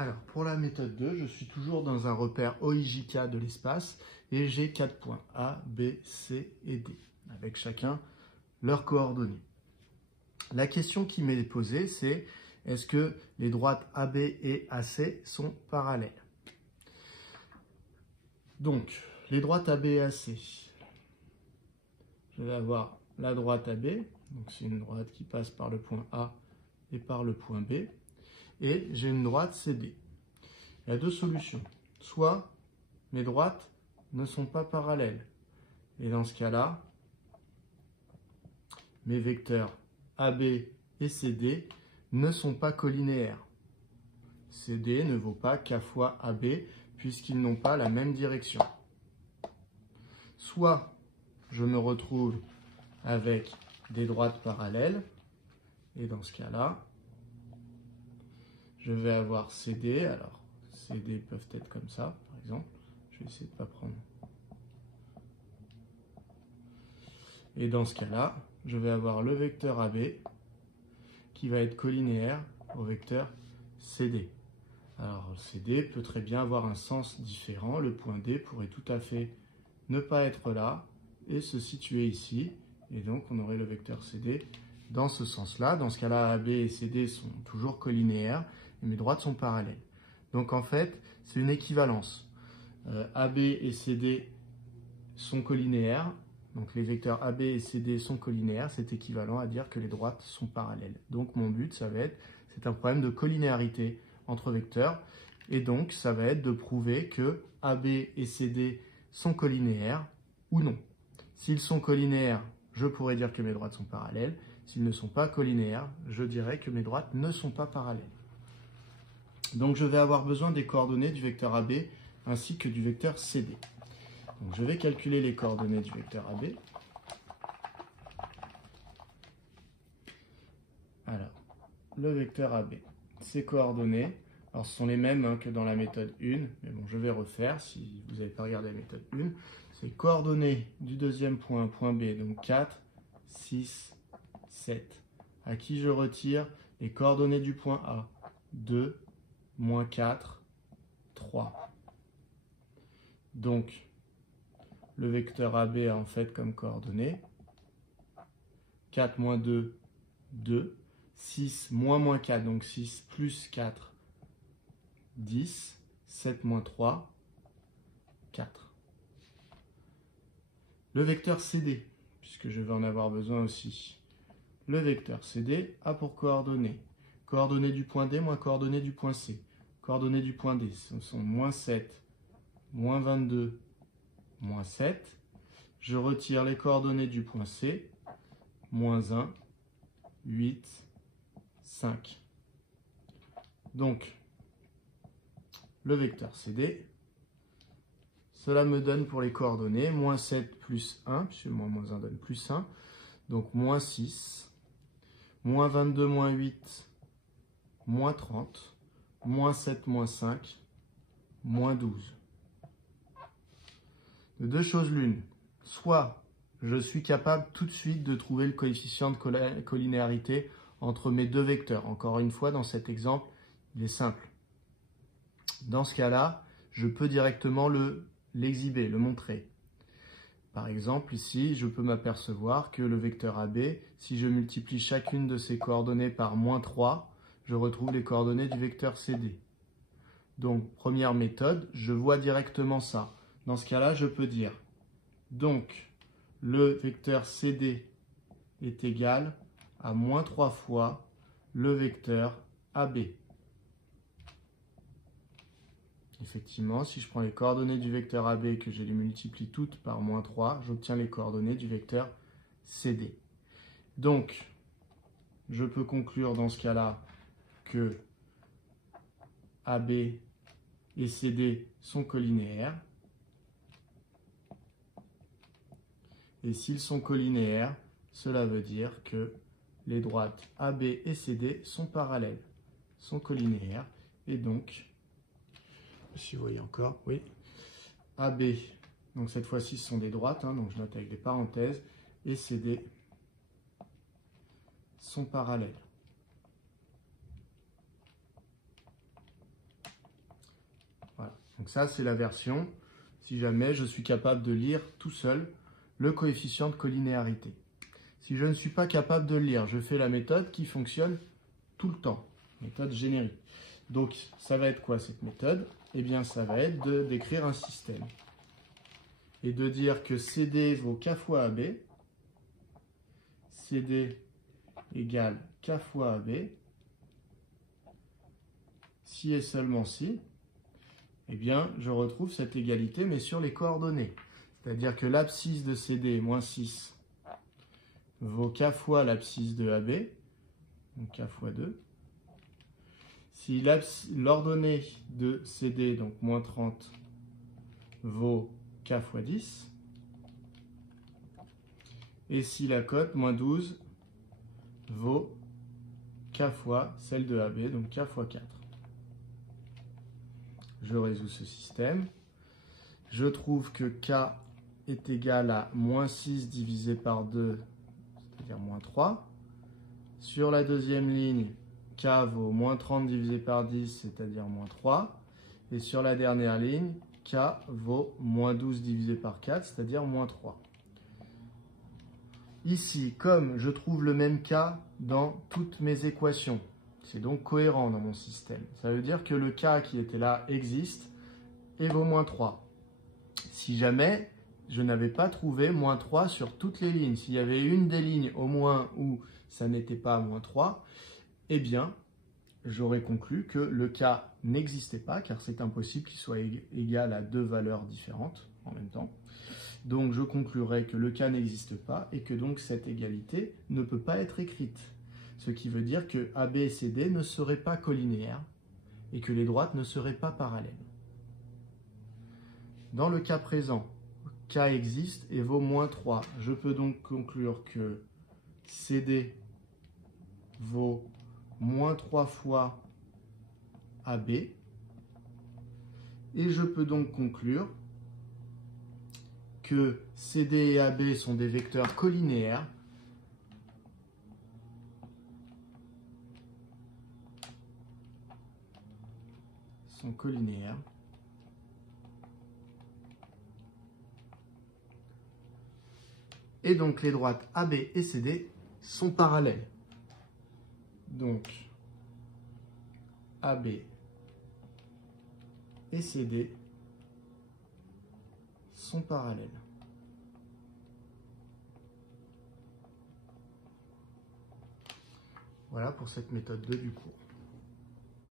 Alors, pour la méthode 2, je suis toujours dans un repère OIJK de l'espace et j'ai 4 points A, B, C et D, avec chacun leurs coordonnées. La question qui m'est posée, c'est est-ce que les droites AB et AC sont parallèles? Donc, les droites AB et AC, je vais avoir la droite AB, donc c'est une droite qui passe par le point A et par le point B, et j'ai une droite CD. Il y a deux solutions. Soit mes droites ne sont pas parallèles, et dans ce cas-là, mes vecteurs AB et CD ne sont pas collinéaires. CD ne vaut pas K fois AB, puisqu'ils n'ont pas la même direction. Soit je me retrouve avec des droites parallèles, et dans ce cas-là, je vais avoir CD. Alors, CD peuvent être comme ça, par exemple. Je vais essayer de ne pas prendre. Et dans ce cas-là, je vais avoir le vecteur AB qui va être collinéaire au vecteur CD. Alors, CD peut très bien avoir un sens différent. Le point D pourrait tout à fait ne pas être là et se situer ici. Et donc, on aurait le vecteur CD dans ce sens-là. Dans ce cas-là, AB et CD sont toujours collinéaires et mes droites sont parallèles. Donc, en fait, c'est une équivalence. AB et CD sont collinéaires. Donc, les vecteurs AB et CD sont collinéaires. C'est équivalent à dire que les droites sont parallèles. Donc, mon but, ça va être, c'est un problème de collinéarité entre vecteurs. Et donc, ça va être de prouver que AB et CD sont collinéaires ou non. S'ils sont collinéaires, je pourrais dire que mes droites sont parallèles. S'ils ne sont pas collinéaires, je dirais que mes droites ne sont pas parallèles. Donc, je vais avoir besoin des coordonnées du vecteur AB ainsi que du vecteur CD. Donc, je vais calculer les coordonnées du vecteur AB. Alors, le vecteur AB, ses coordonnées, alors ce sont les mêmes que dans la méthode 1, mais bon, je vais refaire si vous n'avez pas regardé la méthode 1. C'est coordonnées du deuxième point, point B, donc 4, 6, 7. À qui je retire les coordonnées du point A, 2, moins 4, 3. Donc, le vecteur AB a en fait comme coordonnées 4 moins 2, 2. 6 moins 4, donc 6 plus 4, 10. 7 moins 3, 4. Le vecteur CD, puisque je vais en avoir besoin aussi. Le vecteur CD a pour coordonnées du point D moins coordonnées du point C. Coordonnées du point D, ce sont moins 7, moins 22, moins 7. Je retire les coordonnées du point C, moins 1, 8, 5. Donc, le vecteur CD, cela me donne pour les coordonnées moins 7 plus 1, puisque moins 1 donne plus 1, donc moins 6, moins 22 moins 8, moins 30, moins 7 moins 5, moins 12. De deux choses l'une, soit je suis capable tout de suite de trouver le coefficient de collinéarité entre mes deux vecteurs. Encore une fois, dans cet exemple, il est simple. Dans ce cas-là, je peux directement l'exhiber, le montrer. Par exemple, ici, je peux m'apercevoir que le vecteur AB, si je multiplie chacune de ses coordonnées par moins 3, je retrouve les coordonnées du vecteur CD. Donc, première méthode, je vois directement ça. Dans ce cas-là, je peux dire, donc, le vecteur CD est égal à moins 3 fois le vecteur AB. Effectivement, si je prends les coordonnées du vecteur AB et que je les multiplie toutes par moins 3, j'obtiens les coordonnées du vecteur CD. Donc, je peux conclure dans ce cas-là que AB et CD sont collinéaires. Et s'ils sont collinéaires, cela veut dire que les droites AB et CD sont parallèles, sont collinéaires. Et donc, si vous voyez encore, oui, AB, donc cette fois-ci ce sont des droites, donc je note avec des parenthèses, et CD sont parallèles. Donc ça, c'est la version, si jamais je suis capable de lire tout seul le coefficient de collinéarité. Si je ne suis pas capable de le lire, je fais la méthode qui fonctionne tout le temps, méthode générique. Donc, ça va être quoi cette méthode? Eh bien, ça va être d'écrire un système et de dire que CD vaut K fois AB, CD égale K fois AB, si et seulement si, eh bien, je retrouve cette égalité, mais sur les coordonnées. C'est-à-dire que l'abscisse de CD, moins 6, vaut K fois l'abscisse de AB, donc K fois 2. Si l'ordonnée de CD, donc moins 30, vaut K fois 10, et si la cote, moins 12, vaut K fois celle de AB, donc K fois 4. Je résous ce système. Je trouve que K est égal à moins 6 divisé par 2, c'est-à-dire moins 3. Sur la deuxième ligne, K vaut moins 30 divisé par 10, c'est-à-dire moins 3. Et sur la dernière ligne, K vaut moins 12 divisé par 4, c'est-à-dire moins 3. Ici, comme je trouve le même K dans toutes mes équations, c'est donc cohérent dans mon système. Ça veut dire que le K qui était là existe et vaut moins 3. Si jamais je n'avais pas trouvé moins 3 sur toutes les lignes, s'il y avait une des lignes au moins où ça n'était pas moins 3, eh bien, j'aurais conclu que le K n'existait pas, car c'est impossible qu'il soit égal à deux valeurs différentes en même temps. Donc, je conclurai que le K n'existe pas et que donc cette égalité ne peut pas être écrite. Ce qui veut dire que AB et CD ne seraient pas collinéaires et que les droites ne seraient pas parallèles. Dans le cas présent, K existe et vaut moins 3. Je peux donc conclure que CD vaut moins 3 fois AB. Et je peux donc conclure que CD et AB sont des vecteurs collinéaires et donc les droites AB et CD sont parallèles. Donc AB et CD sont parallèles. Voilà pour cette méthode 2 du cours.